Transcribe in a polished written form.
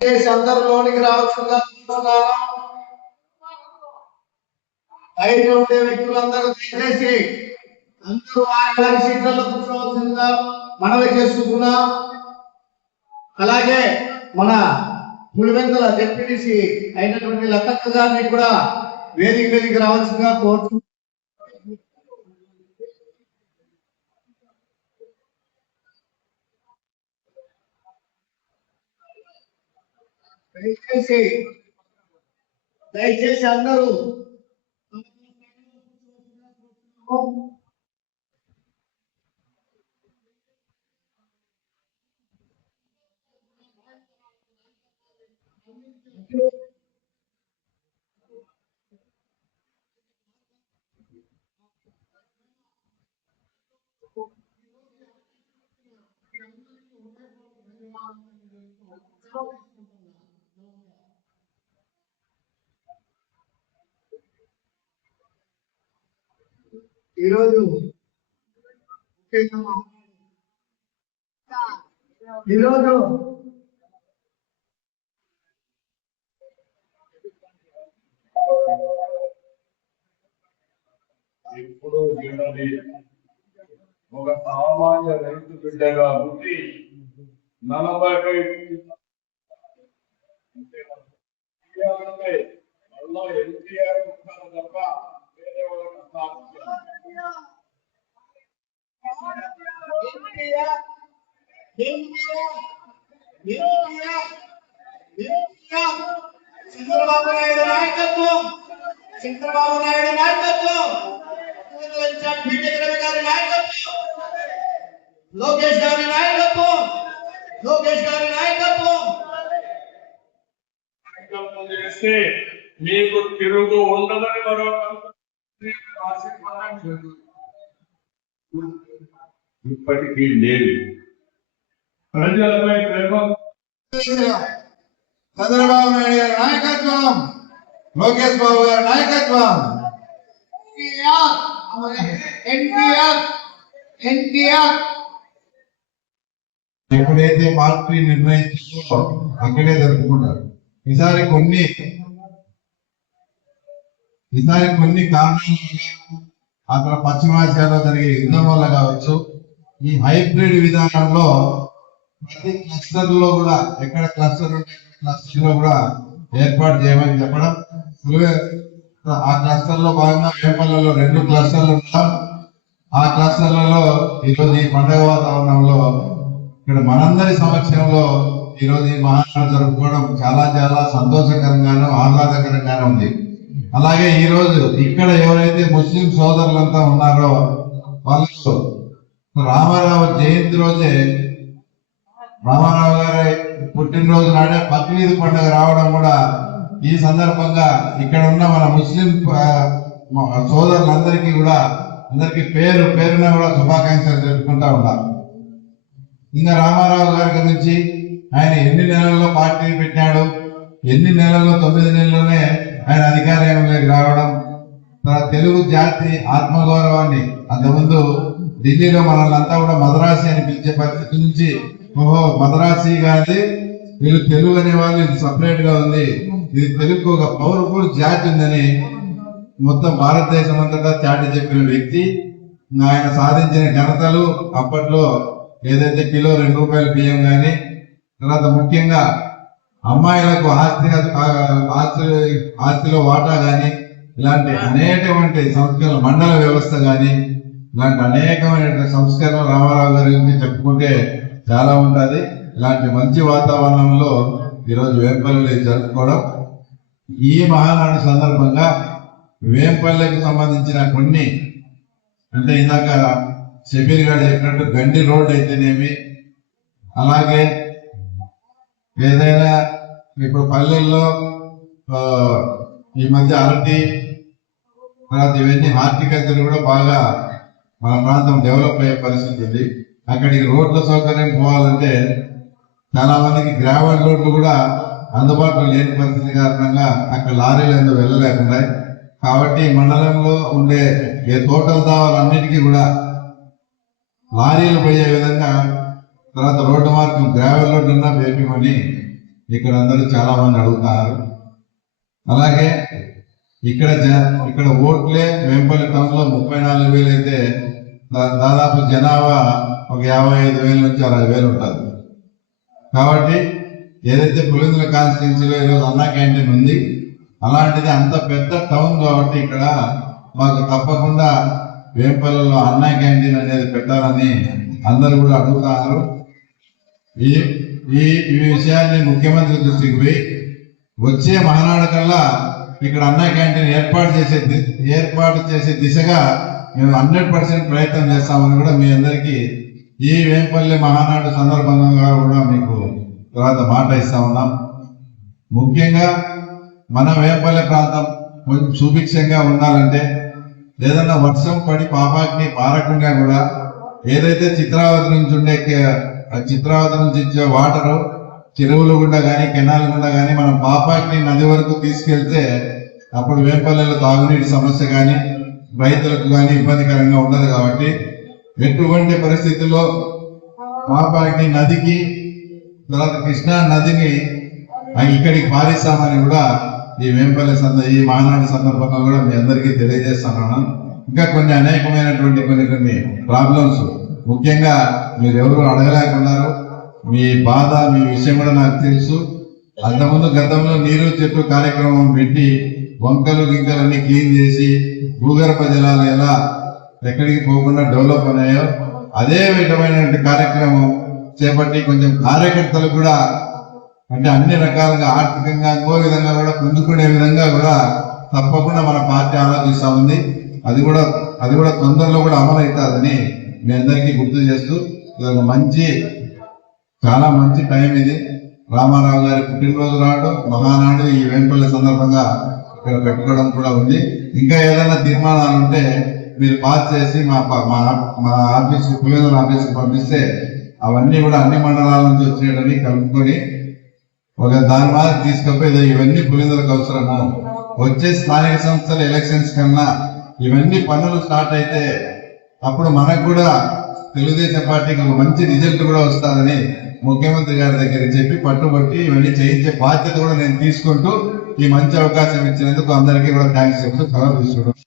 అందరూ లోనికి రావాల్సిందిగా చూస్తున్నాను. బయట ఉండే వ్యక్తులందరూ దయచేసి అందరూ వారి సీట్లలో కూర్చోవలసిందిగా మనవి చేసుకుంటున్నాం. అలాగే మన పులివెందుల డిప్యూటీసీ అయినటువంటి లతక్క గారిని కూడా వేదిక మీదకి రావాల్సిందిగా కోరుతున్నాం. దయచేసి అందరూ ఈరోజు ఇప్పుడు ఒక సామాన్య రైతు బిడ్డగా పుట్టి 45 మళ్ళా ఎన్టీఆర్ తప్ప వేరే చంద్రబాబు నాయుడు నాయకత్వం, చంద్రబాబు నాయుడు నాయకత్వం, గారి నాయకత్వం, లోకేష్ గారి నాయకత్వం, లోకేష్ గారి నాయకత్వం చేస్తే మీకు తిరుగు ఉండదని మరో ఇప్పటికీ లేదు. ప్రజలపై ప్రేమ చంద్రబాబు నాయుడు గారి నాయకత్వం, లోకేష్ బాబు గారి నాయకత్వం, ఎన్టీఆర్ ఎక్కడైతే పార్టీ నిర్ణయించిందో అక్కడే జరుపుకుంటారు. ఈసారి కొన్ని కారణాలు అక్కడ పశ్చిమాసియాలో జరిగే యుద్ధం వల్ల కావచ్చు, ఈ హైబ్రిడ్ విధానంలో ప్రతి క్లస్టర్ లో కూడా ఎక్కడ క్లస్టర్ ఉంటే క్లస్టర్ లో కూడా ఏర్పాటు చేయమని చెప్పడం. ఆ క్లస్టర్ లో భాగంగా వేపల్లలో 2 క్లస్టర్లు ఉంటాం. ఆ క్లస్టర్లలో ఈరోజు ఈ పండుగ వాతావరణంలో ఇక్కడ మనందరి సమక్షంలో ఈరోజు ఈ మహానాడు జరుపుకోవడం చాలా చాలా సంతోషకరంగాను ఆహ్లాదకరంగానే ఉంది. అలాగే ఈ రోజు ఇక్కడ ఎవరైతే ముస్లిం సోదరులంతా ఉన్నారో వాళ్ళు రామారావు జయంతి రోజే, రామారావు గారి పుట్టినరోజు నాడే బక్రీద్ పండుగ రావడం కూడా ఈ సందర్భంగా ఇక్కడ ఉన్న మన ముస్లిం సోదరులందరికీ కూడా అందరికీ పేరున కూడా శుభాకాంక్షలు జరుపుకుంటా ఉన్నారు. ఇంకా రామారావు గారి గురించి ఆయన ఎన్ని నెలల్లో పార్టీ పెట్టాడు, ఎన్ని నెలల్లో 9 నెలల్లోనే ఆయన అధికారంలోకి రావడం, తెలుగు జాతి ఆత్మగౌరవాన్ని అంతకుముందు ఢిల్లీలో మనల్ని కూడా మద్రాసి అని పిలిచే పరిస్థితి నుంచి ఓహో మద్రాసి కాదు వీళ్ళు తెలుగు అనే వాళ్ళు ఇది సపరేట్ గా ఉంది, ఇది తెలుగు ఒక పవర్ఫుల్ జాతి ఉందని మొత్తం భారతదేశం అంతటా చాటి చెప్పిన వ్యక్తి. ఆయన సాధించిన ఘనతలు అప్పట్లో ఏదైతే కిలో 2 రూపాయల బియ్యం కానీ, తర్వాత ముఖ్యంగా అమ్మాయిలకు ఆస్తిలో వాటా కానీ, ఇలాంటి అనేకమైన సంస్కరణ, మండల వ్యవస్థ కానీ, ఇలాంటి అనేకమైన సంస్కరణ రామారావు గారి గురించి చెప్పుకుంటే చాలా ఉంటుంది. ఇలాంటి మంచి వాతావరణంలో ఈరోజు వేంపల్లి జరుపుకోవడం, ఈ మహానాడు సందర్భంగా వేంపల్లికి సంబంధించిన కొన్ని అంటే ఇందాక షబీర్ గారు చెప్పినట్టు గండి రోడ్ అయితేనేమి, అలాగే ఏదైనా ఇప్పుడు పల్లెల్లో ఈ మధ్య అరటి, తర్వాత ఇవన్నీ హార్టికల్చర్ కూడా బాగా మన ప్రాంతం డెవలప్ అయ్యే పరిస్థితి ఉంది. అక్కడికి రోడ్ల సౌకర్యం పోవాలంటే చాలా మందికి గ్రావెల్ రోడ్లు కూడా అందుబాటులో లేని పరిస్థితి కారణంగా అక్కడ లారీలు ఎందుకు వెళ్ళలేకున్నాయి. కాబట్టి మండలంలో ఉండే తోటల దావాలన్నిటికీ కూడా లారీలు పోయే విధంగా, తర్వాత రోడ్డు మార్గం గ్రావెల్ రోడ్డు ఉన్నా వేపిమని ఇక్కడ అందరూ చాలా మంది అడుగుతున్నారు. అలాగే ఇక్కడ ఓట్లే వేంపల్లి టౌన్ లో 34,000 అయితే దాదాపు జనాభా ఒక 55,000 నుంచి 60,000 ఉంటుంది. కాబట్టి ఏదైతే పులిందుల కాన్స్టిట్యున్సీలో ఈరోజు అన్నా క్యాంటీన్ ఉంది, అలాంటిది అంత పెద్ద టౌన్ కాబట్టి ఇక్కడ మాకు తప్పకుండా వేంపల్లిలో అన్నా క్యాంటీన్ అనేది పెట్టాలని అందరూ కూడా అడుగుతున్నారు. ఈ విషయాన్ని ముఖ్యమంత్రి దృష్టికి పోయి వచ్చే మహానాడు కల్లా ఇక్కడ అన్నా క్యాంటీన్ ఏర్పాటు చేసే దిశగా మేము 100% ప్రయత్నం చేస్తామని కూడా మీ అందరికీ ఈ వేంపల్లి మహానాడు సందర్భంగా కూడా మీకు తర్వాత మాట ఇస్తా ఉన్నాం. ముఖ్యంగా మన వేంపల్లి ప్రాంతం కొంచెం సుభిక్షంగా ఉండాలంటే ఏదన్నా వర్షం పడి పాపాగ్ని పారకుండా కూడా ఏదైతే చిత్రావతి నుంచి ఇచ్చే వాటరు చెరువులు గుండా కానీ కెనాల్ గుండా కానీ మనం పాపాగ్ని నది వరకు తీసుకెళ్తే అప్పుడు వేంపల్లిలో తాగునీటి సమస్య కానీ రైతులకు కానీ ఇబ్బందికరంగా ఉండదు. కాబట్టి ఎటువంటి పరిస్థితుల్లో పాపాగ్ని నదికి తర్వాత కృష్ణా నదిని ఇక్కడికి పారిస్తామని కూడా ఈ వేంపల్లి ఈ మహానాడు సందర్భంగా కూడా మీ అందరికీ తెలియజేస్తున్నాను. ఇంకా కొన్ని అనేకమైనటువంటి కొన్ని ప్రాబ్లమ్స్ ముఖ్యంగా మీరు ఎవరు అడగలేకున్నారు. మీ బాధ మీ విషయం కూడా నాకు తెలుసు. అంతకుముందు గతంలో నీరు చెట్టు కార్యక్రమం పెట్టి వంకలు గింకలన్నీ క్లీన్ చేసి భూగర్భ జలాలు ఎలా ఎక్కడికి పోకుండా డెవలప్ అయ్యాయో అదే విధమైనటువంటి కార్యక్రమం చేపట్టి కొంచెం కార్యకర్తలు కూడా అంటే అన్ని రకాలుగా ఆర్థికంగా ఇంకో విధంగా కూడా పుంజుకునే విధంగా కూడా తప్పకుండా మన పార్టీ ఆలోచిస్తా ఉంది. అది కూడా తొందరలో కూడా అమలు అవుతుందని మీ అందరికీ గుర్తు చేస్తూ ఇది చాలా మంచి టైం ఇది. రామారావు గారి పుట్టినరోజు రావడం మహానాడు ఈ వేంపల్లి సందర్భంగా ఇక్కడ పెట్టుకోవడం కూడా ఉంది. ఇంకా ఏదైనా తీర్మానాలు ఉంటే మీరు పాస్ చేసి మా ఆఫీస్ పులివెందుల ఆఫీస్కి పంపిస్తే అవన్నీ కూడా అన్ని మండలాల నుంచి వచ్చేటని కలుపుకొని ఒక దాని మీద తీసుకపోయి ఇవన్నీ పులివెందులకు అవసరము. వచ్చే స్థానిక సంస్థల ఎలక్షన్స్ కన్నా ఇవన్నీ పనులు స్టార్ట్ అయితే అప్పుడు మనకు కూడా తెలుగుదేశం పార్టీకి ఒక మంచి రిజల్ట్ కూడా వస్తుందని ముఖ్యమంత్రి గారి దగ్గర చెప్పి పట్టుబట్టి ఇవన్నీ చేయించే బాధ్యత కూడా నేను తీసుకుంటూ ఈ మంచి అవకాశం ఇచ్చినందుకు అందరికీ కూడా థ్యాంక్స్ చెప్తూ సెలవు తీసుకుంటాను.